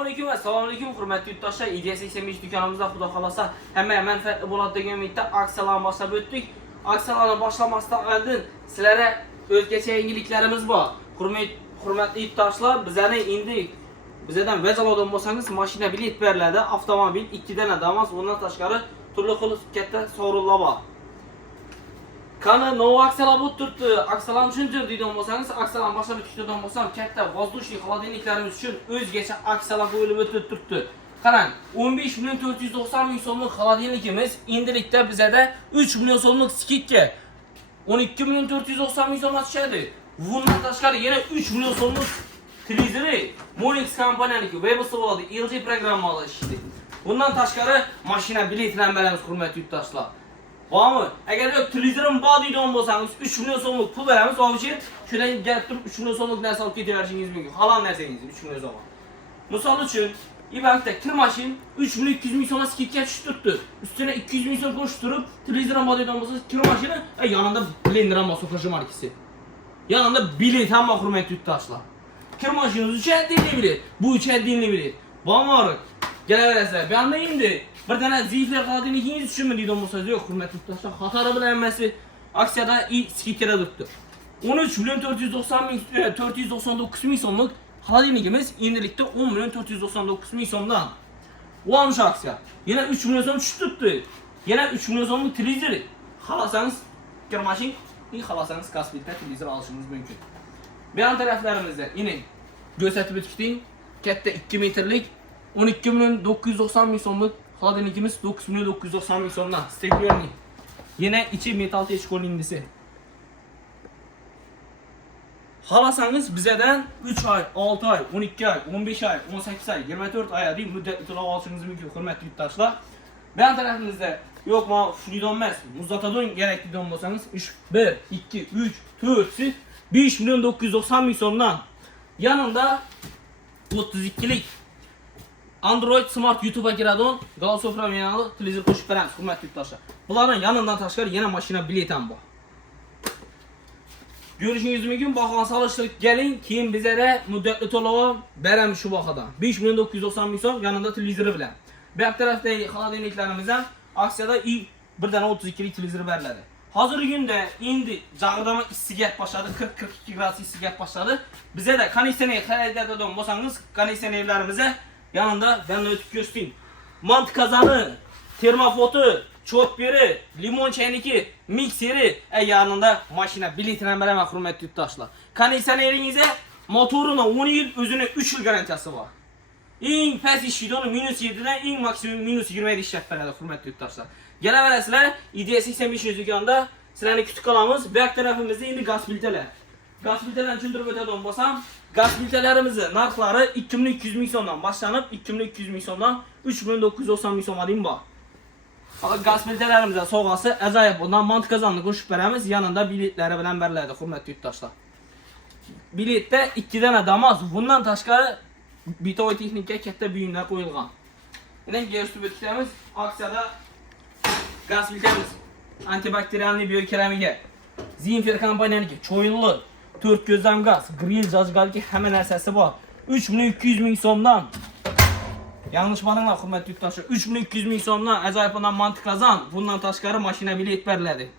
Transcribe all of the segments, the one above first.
Assalamualaikum ve selamünaleyküm hürmetli yurttaşlar. İDS 85 dükkanımızda Xudo xalasa hemen mənfəətli bo'ladi degan umidda aksiyalarni boshlab o'tdik. Aksiyalarni boshlamasdan oldin sizlarga o'zgacha yangiliklarimiz bor. Hurmatli yurttaşlar, bizlardan vazalardan bo'lsangiz mashina bilet beriladi, avtomobil 2 dana damas, undan tashqari turli xil katta sovrinlar bor. Qani nov aksiyalar bo'lib turibdi. Aksiyalarni tushuntir deydigan bo'lsangiz, aksiyalarni boshlab o'tishdan bo'lsam, katta воздушный холодильniklarimiz uchun o'zgacha aksiyalar qo'yilib turibdi. Qarang, 15 million 490 ming so'mlik холодильникimiz endilikda bizada 3 million so'mlik skidga 12 million 490 ming so'mga tushadi. Bundan tashqari yana 3 million so'mlik televizori Monix kompaniyaniki Webusi bo'ladi, LG programmalar ishlaydi. Bundan tashqari mashina bilet bilan beramiz hurmatli yurtdoshlar. Bormi? Agar televizorim bor deydigan bo'lsangiz 3 million so'mlik pul beramiz. O'sha shundan kelib turib 3 million so'mlik narsa olib ketaverishingiz mumkin. Halol narsangizni 3 million so'm. Misol uchun Ibankda kir mashin 3 million 200 ming so'mga skidga tushib turibdi. Ustuna 200 ming so'm qo'shib turib, televizorim bor deydigan bo'lsangiz kir mashina, yonida blender ham so'qishi markasi. Yanında bilet hamma hurmatli yurtdoshlar. Kir mashinamiz 3 dinli bilet. Bu 3 dinli bilet. Bormi? Kelaverasizlar. Bu yerda endi bir dana zifler xodinikingiz tushunmi deydigan bo'lsangiz, yo'q hurmatli yurtdoshlar, xatari bilan emasmi aksiyada skidga turibdi. 13 million 499 ming so'mlik xodinikimiz endilikda 10 million 499 ming so'mdan. Uam shu aksiya. Yana 3 million so'm tushib turibdi. Yana 3 million so'mlik televizor. Xalasangiz kir mashin xalasangiz Kasbitda televizor olishingiz mumkin. Bu yan taraflarimizda yine ko'rsatib o'tdik. Katta 2 metrlik 12 million 990 ming so'mlik xodinikimiz 9 million 990 ming so'mdan. Steklerni. Yine içi metal teşkolindisi. Xalasangiz bizadan 3 ay, 6 ay, 12 ay, 15 ay, 18 ay, 24 ay deb muddatli to'lov olishingiz mumkin hurmatli yurtdoshlar. Bu yan tarafimizda yo'q, men shundan emas, muzlatadon kerak deydigan bo'lsangiz 1, 2, 3, 4, 5 million 990 ming so'mdan. Yanında 32lik Android Smart YouTube'a giradigan Galsofra menali televizor qo'shib beramiz hurmatli yurtdoshlar. Bularning yanından tashqari yana mashina bilet ham bor. Görüşünüz mümkün, bakan salıştırıp gelin, keyin bizlere muddatli to'lov beramiz shu bahadan. 5 million 990 ming so'm yanında televizori bilan. Bu tarafdagi xolodilniklarimiz ham aksiyada bir dana 32lik televizor beriladi. Hozirgi kunda endi jag'dama issigat boshladi, 40-42 gradus issigat boshladi. Bizda konditsioner xaridadigan bo'lsangiz, konditsionerlarimizga yanında ben o'tib ko'rsatdim. Mont kazanı, termofoti, cho'pperi, limon chayniki, mikseri, yanında mashina biletini beraman hurmatli yurtdoshlar. Konditsioneringizga motorini 10 yil, o'zini 3 yil garantiyasi bor. Eng past ishidoni -7 dan eng maksimum -20 ishlab beradi hurmatli yurtdoshlar. Kelaverasizlar, IDS 85 do'konda sizlarni kutib qolamiz. Bu tarafimizda endi gaz filtrlar. Gaz filtrlarni tushuntirib o'tadigan bo'lsam, gaz filtrlarimizni narxlari 2200 ming so'mdan boshlanib, 2200 ming so'mdan 3990 ming so'mga deyim bor. Gaz filtrlarimizning sovg'asi ajoyib. Bundan mont kazanni qo'shib beramiz, yanında biletlari bilan beriladi hurmatli yurtdoshlar. Biletda 2 dana damas, bundan tashqari bitoy texnika katta buyumlar qo'yilgan. Yana ko'rsatib o'tamiz, aksiyada gaz filtrimiz antibakterialniy biokeramika, Zinfer kompaniyaniki cho'yinli 4 ko'zlam gaz, grill, zajgalki hamma narsasi bor. 3 million 200 ming so'mdan. Yanlış bo'linglar hurmatli yurtdoshlar. 3 million 200 ming so'mdan ajoyib olan mantiq qazan, bundan tashqari mashina bilet beriladi.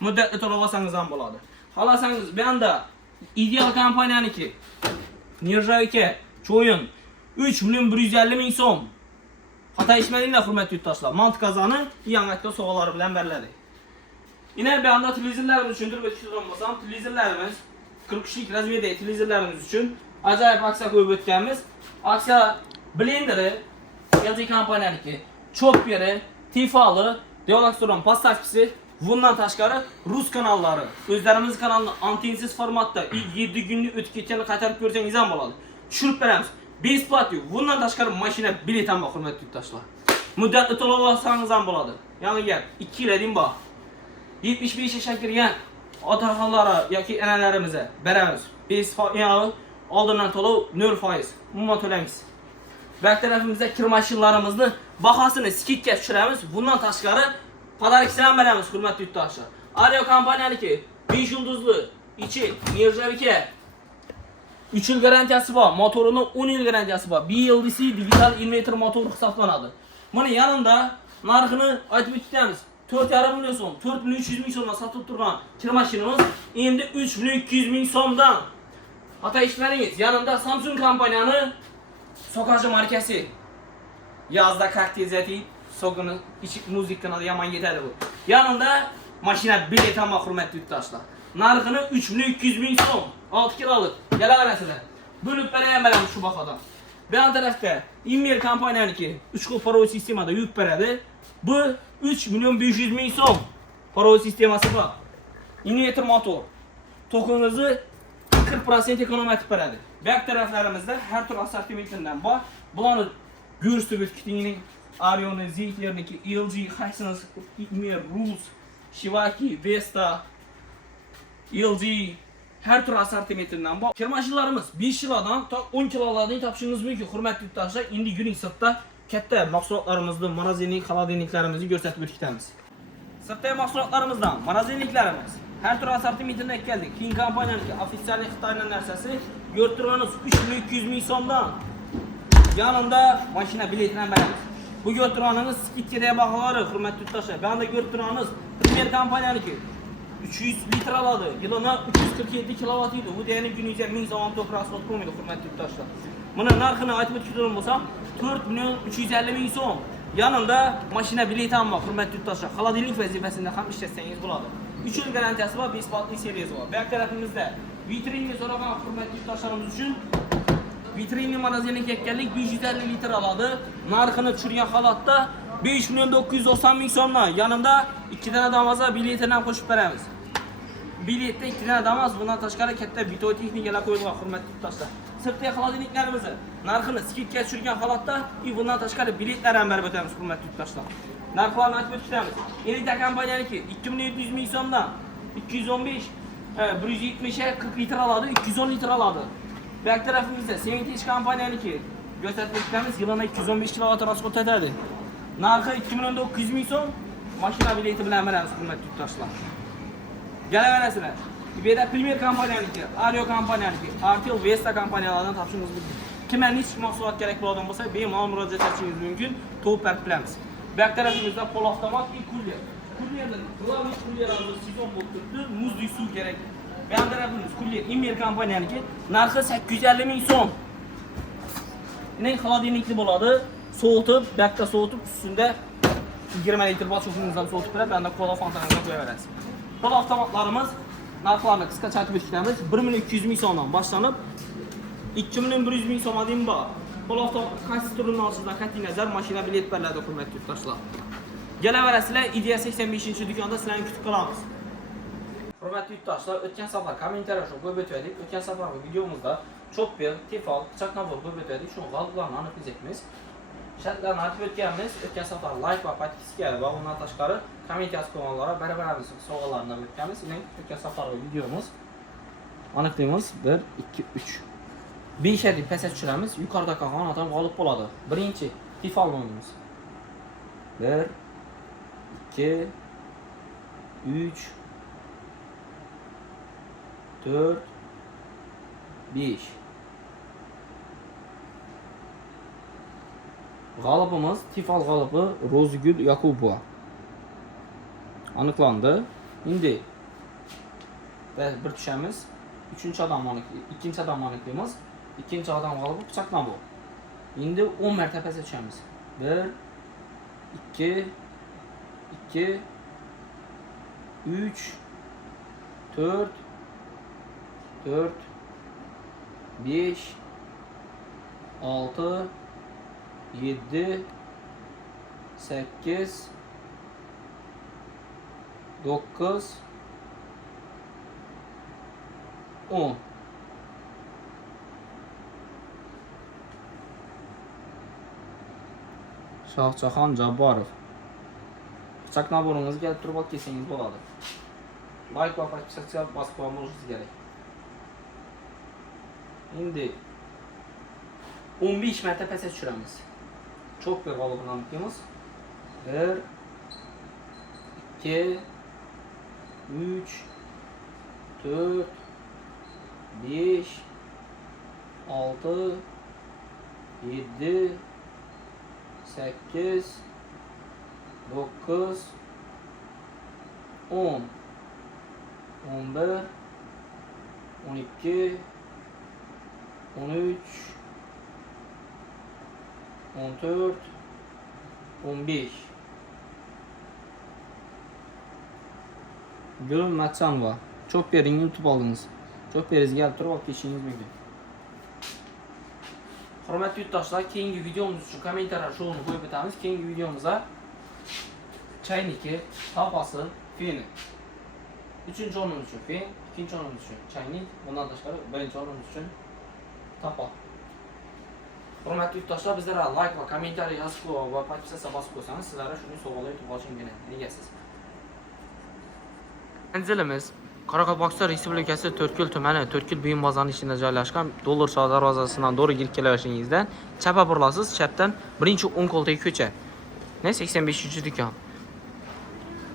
Muddatli to'lov olsangiz ham bo'ladi. Xolasangiz bu yerda Ideal kompaniyaniki Nirjavika cho'yin 3 million 150 ming so'm. Xato ishmadinglar hurmatli yurtdoshlar. Mantiq qazani yangilikda sovg'alari bilan beriladi. Yine bir anda televizorlarimiz tushuntirib o'tishdan bo'lsam, televizorlarimiz 43 lik razmerdagi televizorlarimiz uchun ajoyib aksiya qo'yib o'tganmiz. Aksiya blenderi, LG kompaniyaniki, chopperi, tifali, dialogstron pastavkisi, bundan tashqari rus kanallari. O'zlarimiz kanalni antensiz formatda 7 kunlik o'tib ketganini qaytarib ko'rsangiz ham bo'ladi. Tushirib beramiz. Besplatli. Bundan tashqari mashina bilet ham bor hurmatli yurtdoshlar. Muddatli to'lov olsangiz ham bo'ladi. Ya'ni gap 2 yil deyim bor. 75 yaşa kirgan otaxonlari yoki analarimizni beramiz. 5% oldindan to'lov 0%. Umuman to'laymiz. Bu tarafimizda kir mashinlarimizni bahosini skidga tushiramiz. Bundan tashqari podarkasini ham beramiz hurmatli yurtdoshlar. Areo kompaniyaniki 5 yulduzli ichi Nirjavika 3 yıl garantiyası var. Motorunun 10 yıl garantiyası var. BLDC digital inverter motor hesaplanadi. Buni yanında narxini aytib o'tamiz. 4,5 million so'm, 4,3 million so'mdan sotib turgan kir mashinamiz endi 3,2 million so'mdan. Ata ishlaringiz yanında Samsung kompaniyani Sokaji markasi. Yazda kaktezati sog'ini ichib muzikani yomon yetadi bu. Yanında mashina bilet ham hurmatli yurtdoshlar. Narxini 3,2 million so'm. 6 kiloluk. Kelaverasizlar. Bo'lib beraman mana shu bahodan. Bu yan tarafda Immel kompaniyaniki 3 xil parol sistemada yuk beradi. Bu 3,5 million so'm parol sistemasi bor. Inverter motor. Tokunuzu 40% ekonomiya qilib beradi. Bu yoq taraflarimizda har tur assortimentidan bor. Bularni Gürstübüt kitinin Arion'un, Zeytler'deki LG, Hisen's, Immel, Rus, Shivaki, Vesta, LG her tur assortimentinden bor. Kir mashinlarimiz 5 kilodan ta 10 kilolardan topishingiz mumkin. Hurmatli yurtdoshlar, endi yuring sirtda katta mahsulotlarimizni, morozinlik, xolodilniklarimizni ko'rsatib o'tamiz. Sirtdagi mahsulotlarimizdan morozinliklarimiz her tur assortimentidan keldik. King kompaniyaniki ofisial Xitoyning narsasi yo'rtirganiz 3,2 million so'mdan. Yanında mashina biletidan beramiz. Bu yo'rtirganimiz skidkadagi baholari, hurmatli yurtdoshlar. Bu yerda yo'rtirganimiz Premier kompaniyaniki 300 litr aladi. Yilini 347 kilovat yeydi. Bu degani kuningizga 1000 so'm to'p rasxod qilmaydi, hurmatli yurtdoshlar. Buni narxini aytib o'tgan bo'lsam 4,350 so'm. Yanında mashina bileti ham bor, hurmatli yurtdoshlar. Xolodilnik vazifasida ham ishlatsangiz bo'ladi. 3 yil garantiyasi bor, 5 patli seriyasi bor. Bu yoq tarafimizda vitringa so'ragan hurmatli yurtdoshlarimiz uchun vitrinli morozinlik ekkanlik 550 litr aladi. Narxini tushirgan holatda 5,990 so'mdan. Yanında 2 dona damoza biletini ham qo'shib beramiz. Biletda 2 dona damoz, bundan tashqari katta bitoy texnikalar qo'yilgan, hurmatli yurtdoshlar. Sirtdagi xolodilniklarimizni narxini skidga tushirgan holatda bundan tashqari biletlar ham berib o'tamiz, hurmatli yurtdoshlar. Narxlarni aytib o'tamiz. Elita kompaniyaniki 2,700 so'mdan 215 170 40 litr aladi, 210 litr aladi. Bu yoq tarafimizda Sevinch kompaniyaniki ko'rsatib o'tamiz, yilini 215 kilovat rasxod etadi. Narxi 2,9 so'm. Mashina bileti bilan beramiz, hurmatli yurtdoshlar. Kelaverasizlar. Bu yerda Premier kompaniyaniki, Ario kompaniyaniki, Artel, Vesta kompaniyalaridan topishingiz mumkin. Kimga nechta mahsulot kerak bo'ladigan bo'lsa, bemalol murojaat etishingiz mumkin. To'p berib beramiz. Bu yoq tarafimizda pol avtomat kulyer. Kulyerdan glavniy kulyer hozir sezon bo'lib turibdi, muzli suv kerak. Bu yoq tarafimiz kulyer Immel kompaniyaniki, narxi 850 so'm. Eng xolodilnikli bo'ladi. So'tib, bu yoqda so'tib, ustida 20 litr bor cho'qingizdan so'tib berib, bunda kola fontanini qo'yaverasiz. Pol avtomatlarimiz narxlarni qisqacha aytib o'tamiz. 1,200 so'mdan boshlanib 2,100 so'mga deyim bor. Pol avtomat qaysi turini olishingizdan qat'iy nazar mashina bilet beriladi, hurmatli yurtdoshlar. Kelaverasizlar, Idea 85-do'konda sizlarni kutib qolamiz. Hurmatli yurtdoshlar, o'tgan safar kommentariy qo'yib o'tdik. O'tgan safargi videomizda Chopper, Tefal, Chaknavor qo'yib o'tdik. Shu g'oliblarni aniqlaymiz. Shartlarni aytib o'tganmiz. O'tgan safar like va podpiska va undan tashqari komment yozib qo'yganlarga barabaramiz sovg'alarni o'tganmiz. Endi o'tgan safargi videomiz aniqlaymiz. 1 2 3 5 deb pastga tushiramiz. Yuqorida qolgan odam g'olib bo'ladi. Birinchi Tefalni o'ynaymiz. 1 2 3 4 5 G'olibimiz Tefal g'olibi Rozgul Yakubova aniqlandi. Endi bir tushamiz. 3-odamniki, ikkinchi odamni aniqlaymiz. Ikkinchi odam g'olibi Chaknavor. Endi 10 marta pastga tushamiz. 1 2 2 3 4 4 5 6 7 8 9 10 Shohjahon Jabborov. Chaknavor'ingizga kelib turib olib kelsangiz bo'ladi. Like va podpisatsiya bosib qo'yishingiz kerak. Endi 15 marta pastga tushiramiz. Chopper g'olibini aniqlaymiz. 1 2 3 4 5 6 7 8 9 10 11 12 13 14 15 Görün Matsan var. Çok verin YouTube aldınız. Çok veriniz gelip turib olib ketishiniz mumkin. Hurmatli yurtdoshlar, keyingi videomiz uchun kommentariylar sho'ini qo'yib o'tamiz. Keyingi videomizda chayniki, tapasi, feni. 3-chi o'rinimiz uchun fen, 2-chi o'rinimiz uchun chaynik, bundan tashqari 1-chi o'rinimiz uchun tapa. Hurmatli yurtdoshlar, bizlarga like va kommentariy yozib va podpisatsiya bosib qo'ysangiz, sizlarga shunday sovg'alar yutib olish mumkin. Egasiz. Manzilimiz Qoraqalpog'iston Respublikasi To'rtko'l tumani, To'rtko'l buyum bozorining ichida joylashgan Dollar Shoh darvozasidan to'g'ri kirib kelayotganingizda chapga burilasiz, chapdan birinchi o'ng qo'ldagi ko'cha. 85-do'kon.